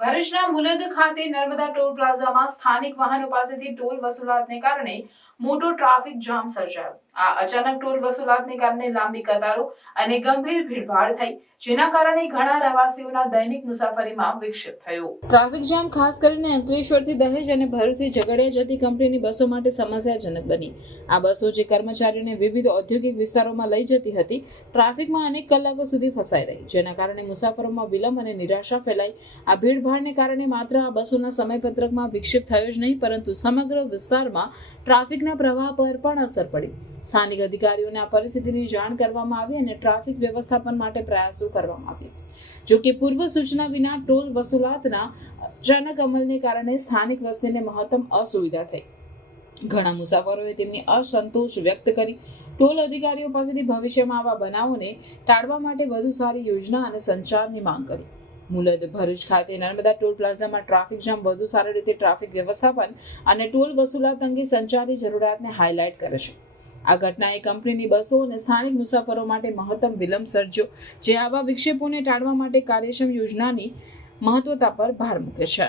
ભરૂચના મુલદ ખાતે નર્મદા ટોલ પ્લાઝામાં સ્થાનિક વાહનો પાસેથી ટોલ વસૂલાતને કારણે મોટો ટ્રાફિક જામ સર્જાયો। આ અચાનક ટોલ વસૂલાતને કારણે લાંબી કતારો અને ગંભીર ભીડભાડ થઈ, જેના કારણે ઘણા રહેવાસીઓના દૈનિક મુસાફરીમાં વિક્ષેપ થયો। ટ્રાફિક જામ ખાસ કરીને અંકલેશ્વરથી દહેજ અને ભરૂચથી ઝઘડિયા જતી કંપનીની બસો માટે સમસ્યાજનક બની। આ બસો જે કર્મચારીઓને વિવિધ ઔદ્યોગિક વિસ્તારોમાં લઈ જતી હતી, ટ્રાફિકમાં અનેક કલાકો સુધી ફસાઈ રહી, જેના કારણે મુસાફરોમાં વિલંબ અને નિરાશા ફેલાઈ। આ ભીડભાડને કારણે માત્ર આ બસોના સમયપત્રકમાં વિક્ષેપ થયો જ નહીં, પરંતુ સમગ્ર વિસ્તારમાં ટ્રાફિકના પ્રવાહ પર પણ અસર પડી। સ્થાનિક અધિકારીઓને આ પરિસ્થિતિની જાણ કરવામાં આવી અને ટ્રાફિક વ્યવસ્થાપન માટે પ્રયાસો કરવામાં આવ્યા। જો કે પૂર્વ સૂચના વિના ટોલ વસૂલાતના અચાનક અમલને કારણે સ્થાનિક વસ્તીને મહત્તમ અસુવિધા થઈ। ઘણા મુસાફરોએ તેમની અસંતોષ વ્યક્ત કરી ટોલ અધિકારીઓ પાસેથી ભવિષ્યમાં આવા બનાવોને ટાળવા માટે વધુ સારી યોજના અને સંચારની માંગ કરી। મુલદ ભરૂચ ખાતે નર્મદા ટોલ પ્લાઝામાં ટ્રાફિક જામ વધુ સારી રીતે ટ્રાફિક વ્યવસ્થાપન અને ટોલ વસૂલાત અંગે સંચારની જરૂરિયાતને હાઇલાઇટ કરે છે। આ ઘટનાએ કંપનીની બસો અને સ્થાનિક મુસાફરો માટે મહત્તમ વિલંબ સર્જ્યો, જે આવા વિક્ષેપોને ટાળવા માટે કાર્યક્ષમ યોજનાની મહત્વતા પર ભાર મૂકે છે।